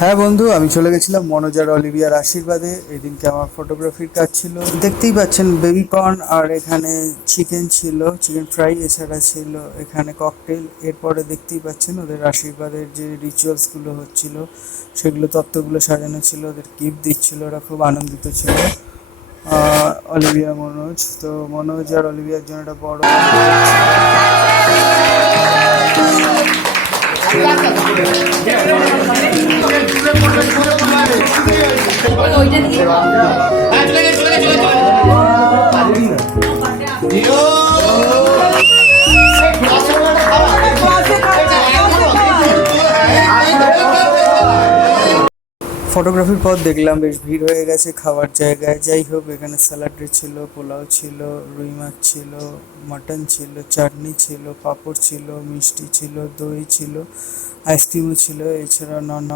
হ্যাঁ বন্ধু, আমি চলে গেছিলাম মনোজ আর অলিভিয়ার আশীর্বাদে। এই দিনকে আমার ফটোগ্রাফির কাজ ছিল। দেখতেই পাচ্ছেন বেবি কর্ন, আর এখানে চিকেন ছিল, চিকেন ফ্রাই। এছাড়া ছিল এখানে ককটেল। এরপরে দেখতেই পাচ্ছেন ওদের আশীর্বাদের যে রিচুয়ালসগুলো হচ্ছিল, সেগুলো তত্ত্বগুলো সাজানো ছিল, ওদের গিফট দিচ্ছিল, ওরা খুব আনন্দিত ছিল। অলিভিয়া মনোজ, তো মনোজ আর অলিভিয়ার জন্য একটা বড় ফটোগ্রাফির পর দেখলাম বেশ ভিড় হয়ে গেছে খাওয়ার জায়গায়। যাই হোক, এখানে স্যালাড ছিল, পোলাও ছিল, রুই মাছ ছিল, মাটন ছিল, চাটনি ছিল, পাঁপড় ছিল, মিষ্টি ছিল, দই ছিল, আইসক্রিমও ছিল। এছাড়া নন